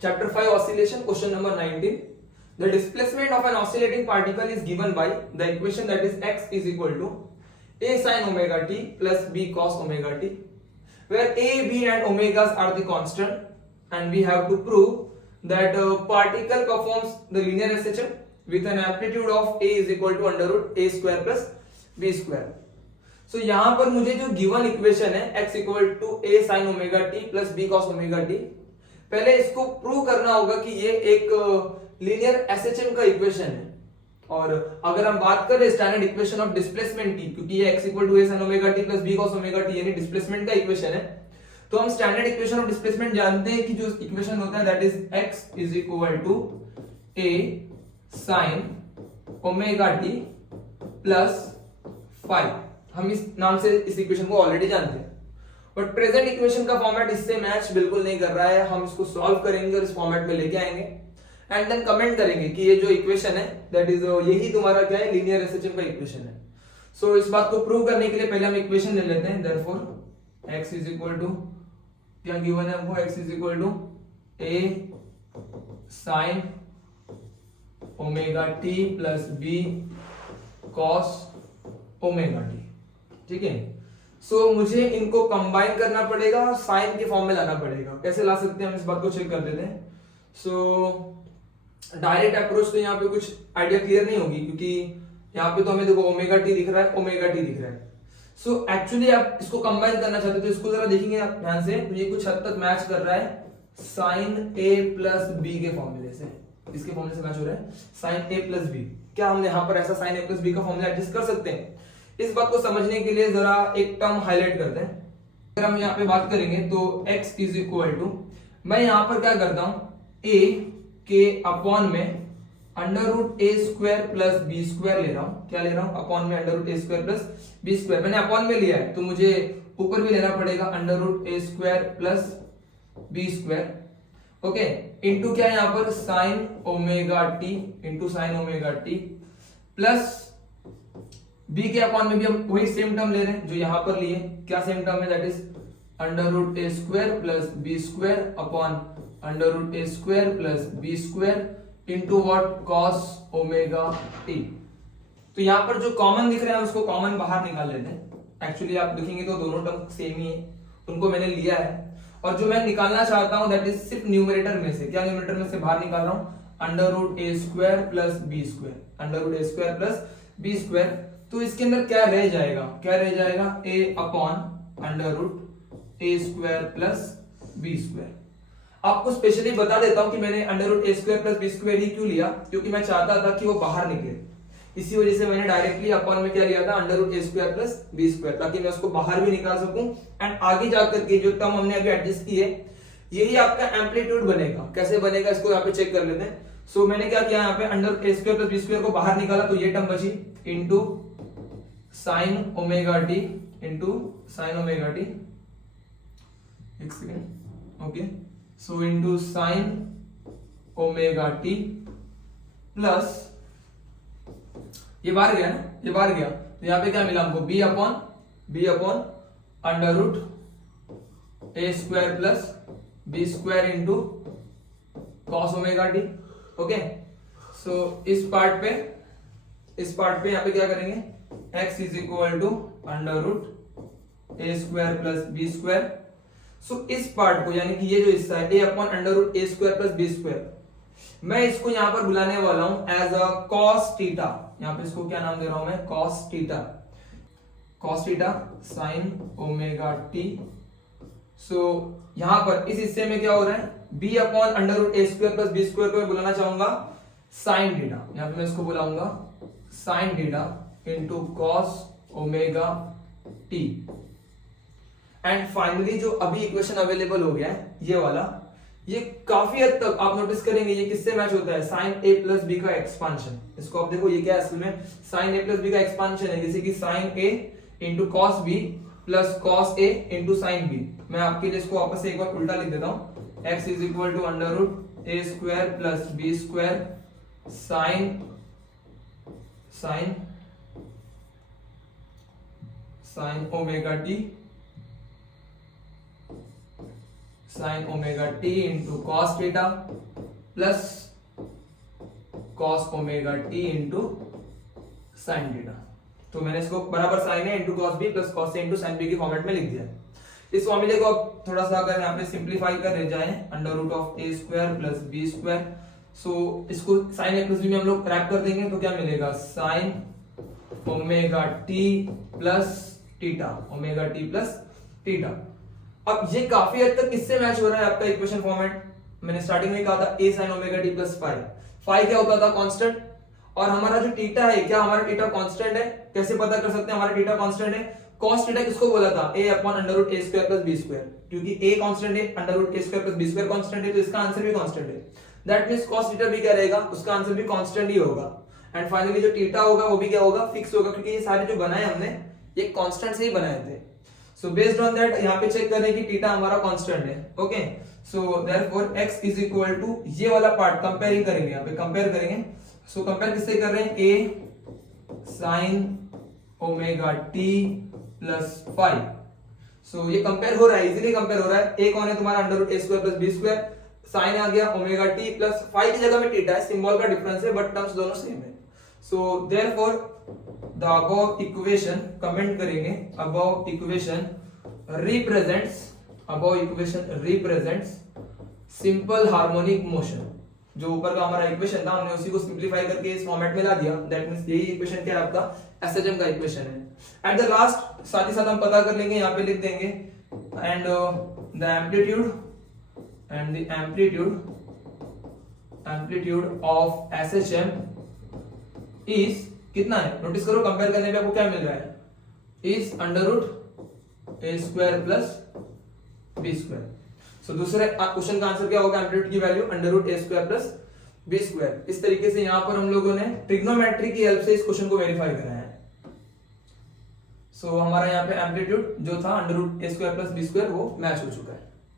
Chapter 5 Oscillation, question number 19. The displacement of an oscillating particle is given by the equation that is x is equal to a sin omega t plus b cos omega t, where a, b and omegas are the constant, and we have to prove that particle performs the linear SHM with an amplitude of a is equal to under root a square plus b square. So यहाँ पर मुझे जो given equation है x equal to a sin omega t plus b cos omega t, पहले इसको prove करना होगा कि ये एक लीनियर एसएचएम का इक्वेशन है। और अगर हम बात करें स्टैंडर्ड इक्वेशन ऑफ डिस्प्लेसमेंट की, क्योंकि ये x equal to a sin omega t plus b cos omega t यानी डिस्प्लेसमेंट का इक्वेशन है, तो हम स्टैंडर्ड इक्वेशन ऑफ डिस्प्लेसमेंट जानते हैं कि जो इक्वेशन होता है that is x is equal to a sin omega t plus five. हम इस नाम से इस इक्वेशन को ऑलरेडी जानते हैं, बट प्रेजेंट इक्वेशन का फॉर्मेट इससे मैच बिल्कुल नहीं कर रहा है। हम इसको सॉल्व करेंगे और इस फॉर्मेट में लेके आएंगे एंड देन कमेंट करेंगे कि ये जो इक्वेशन है दैट इज यही तुम्हारा क्या है, लीनियर एसएचएम का इक्वेशन है। सो इस बात को प्रूव करने के लिए पहले हम इक्वेशन ले लेते हैं। Therefore x is equal to, क्या गिवन है हमको, x is equal to a sin omega t plus b cos omega t। ठीक है, सो मुझे इनको कंबाइन करना पड़ेगा और साइन के फॉर्म में लाना पड़ेगा। कैसे ला सकते हैं हम इस बात को चेक कर देते हैं। सो डायरेक्ट अप्रोच तो यहाँ पे कुछ आइडिया क्लियर नहीं होगी, क्योंकि यहाँ पे तो हमें देखो ओमेगा टी दिख रहा है, ओमेगा टी दिख रहा है। सो एक्चुअली आप इसको कंबाइन करना चाहते हो तो इसको जरा देखेंगे आप ध्यान से, तो ये कुछ हद तक मैच कर रहा है साइन ए प्लस बी के फॉर्मूले से। इसके फॉर्मूले से मैच हो रहा है साइन ए प्लस बी। क्या हम यहाँ पर ऐसा साइन ए प्लस बी का फॉर्मूला एडजस्ट कर सकते हैं? इस बात को समझने के लिए जरा एक टर्म हाईलाइट करते हैं। अगर हम यहाँ पे बात करेंगे तो x इज इक्वल टू, मैं यहाँ पर क्या करता हूं, a के अपॉन में अंडर रूट ए स्क्वायर प्लस बी स्क्वायर ले रहा हूं। क्या ले रहा हूं? अपॉन में अंडर रूट ए स्क्वायर प्लस बी स्क्वायर। मैंने अपॉन में लिया है तो मुझे ऊपर भी लेना पड़ेगा अंडर रूट ए square plus B square. Okay, into क्या है यहाँ पर sine omega T, into sine omega T plus b के अपॉन में भी हम वही सेम टर्म ले रहे हैं जो यहां पर लिए। क्या सेम टर्म है? That is under root A square plus B square upon under root A square plus B square into what, cos omega t. तो यहां पर जो कॉमन दिख रहे हैं उसको कॉमन बाहर निकाल लेते हैं। एक्चुअली आप देखेंगे तो दोनों टर्म सेम ही है, उनको मैंने लिया है। और जो मैं निकालना चाहता हूं दैट इज सिर्फ न्यूमरेटर में से। क्या न्यूमरेटर में से बाहर निकाल रहा हूं? अंडर रूट ए square plus B square, under root ए स्क्वायर प्लस बी स्क्वायर। तो इसके अंदर क्या रह जाएगा? क्या रह जाएगा? a upon under root A square plus B square. आपको स्पेशली बता देता हूं कि मैंने अंडर रूट ए स्क्वायर प्लस बी स्क्वायर ही क्यों लिया, क्योंकि मैं चाहता था कि वो बाहर निकले। इसी वजह से मैंने डायरेक्टली अपॉन में क्या लिया था, अंडर रूट ए स्क्वायर प्लस बी स्क्वायर, ताकि मैं उसको बाहर भी निकाल सकूं। एंड आगे जाकर के जो टर्म हमने अभी एडजस्ट की है यही आपका एम्पलीट्यूड बनेगा। कैसे बनेगा इसको यहाँ पे चेक कर लेते हैं। सो मैंने क्या किया, यहाँ पे under A square plus B square को बाहर निकाला तो ये टर्म बची into sine omega T into sine omega T, एक second, okay. So into sine omega T plus ये बाहर गया ना, ये बाहर गया तो यहाँ पे क्या मिला हमको, बी अपॉन अंडर रूट ए square plus B square into cos omega T. Okay, so इस पार्ट पे यहाँ पे क्या करेंगे, x is equal to under root A square plus B square. So इस पार्ट को यानी कि ये जो हिस्सा है a upon under root A square plus B square, मैं इसको यहां पर बुलाने वाला हूं एज अ कॉस थीटा। यहां पे इसको क्या नाम दे रहा हूं मैं, cos theta, cos theta sine omega T. So यहां पर इस हिस्से में क्या हो रहा है, b अपॉन अंडर रूट ए स्क्वायर प्लस बी स्क्वायर को मैं बुलाना चाहूंगा साइन थीटा। यहां पे मैं इसको बुलाऊंगा sine theta into cos omega T. And finally जो अभी इक्वेशन अवेलेबल हो गया है ये वाला, ये काफी हद तक आप नोटिस करेंगे ये किससे मैच होता है, साइन ए प्लस बी का एक्सपांशन। इसको आप देखो ये क्या है, असल में साइन ए प्लस बी का एक्सपांशन है, जैसे कि sine A into cos B plus cos A into sine B. मैं आपके लिए इसको वापस से एक बार उल्टा लिख देता हूं, X is equal to under root A square plus B square sine omega T sine omega T into cos theta plus cos omega T into sine theta. तो मैंने इसको बराबर sine A into cos B plus cos A into sine B के format में लिख दिया है। इस फॉर्मूले को अब थोड़ा सा अगर यहाँ पे सिंप्लीफाई कर जाए, under root of A square plus B square, so इसको साइन ए प्लस बी में हम लोग रैप कर देंगे तो क्या मिलेगा, sign omega T plus theta, omega T plus theta. अब ये काफी हद तक किससे मैच हो रहा है आपका इक्वेशन फॉर्मेट। मैंने स्टार्टिंग में कहा था A sine omega T plus phi, phi क्या होता था, कांस्टेंट, और हमारा जो टीटा है, क्या हमारा टीटा कांस्टेंट है, कैसे पता कर सकते हैं हमारा टीटा कांस्टेंट है, cos थीटा किसको बोला था, a upon under root A square plus B square, क्योंकि a कांस्टेंट है, अंडर रूट ए square plus B square constant है, तो इसका आंसर भी कांस्टेंट है। दैट मींस cos थीटा भी क्या रहेगा, उसका आंसर भी कांस्टेंट ही होगा। एंड फाइनली जो थीटा होगा वो भी क्या होगा, फिक्स होगा, क्योंकि ये सारे जो बनाए हमने ये कांस्टेंट से ही बनाए थे। सो बेस्ड ऑन दैट यहाँ पे चेक करें कि थीटा हमारा कांस्टेंट है। Okay, so therefore x is equal to ये वाला पार्ट कंपेयरिंग करेंगे, यहाँ पे कंपेयर करेंगे। सो कंपेयर किससे कर रहे हैं, a sin omega t plus phi. So ये कंपेयर हो रहा है, इजीली कंपेयर हो रहा है। a कौन है तुम्हारा, अंडर रूट ए square plus B square, sine आ गया ओमेगा t प्लस फाई की जगह में थीटा है, सिंबल का डिफरेंस है बट टर्म्स दोनों सेम है। So therefore the above equation, comment करेंगे, above equation represents simple harmonic motion. जो ऊपर का हमारा इक्वेशन था हमने उसी को सिंपलीफाई करके इस फॉर्मेट में ला दिया। दैट मींस यही इक्वेशन क्या है आपका, एसएचएम का इक्वेशन है। एट द लास्ट साथ ही साथ हम पता कर लेंगे, यहाँ पे लिख देंगे and the amplitude of SHM is कितना है, नोटिस करो कंपेयर करने पे आपको क्या मिल रहा है, is under root A square plus B square. So दूसरे क्वेश्चन का आंसर क्या होगा, एम्पलीट्यूड की वैल्यू अंडर रूट ए स्क्वायर प्लस बी स्क्वायर। इस तरीके से यहां पर हम लोगों ने ट्रिग्नोमेट्री की हेल्प से इस क्वेश्चन को वेरीफाई करा है। सो हमारा यहाँ पे एम्पलीट्यूड जो था अंडर रूट ए स्क्वायर प्लस बी स्क्वायर वो मैच हो चुका है।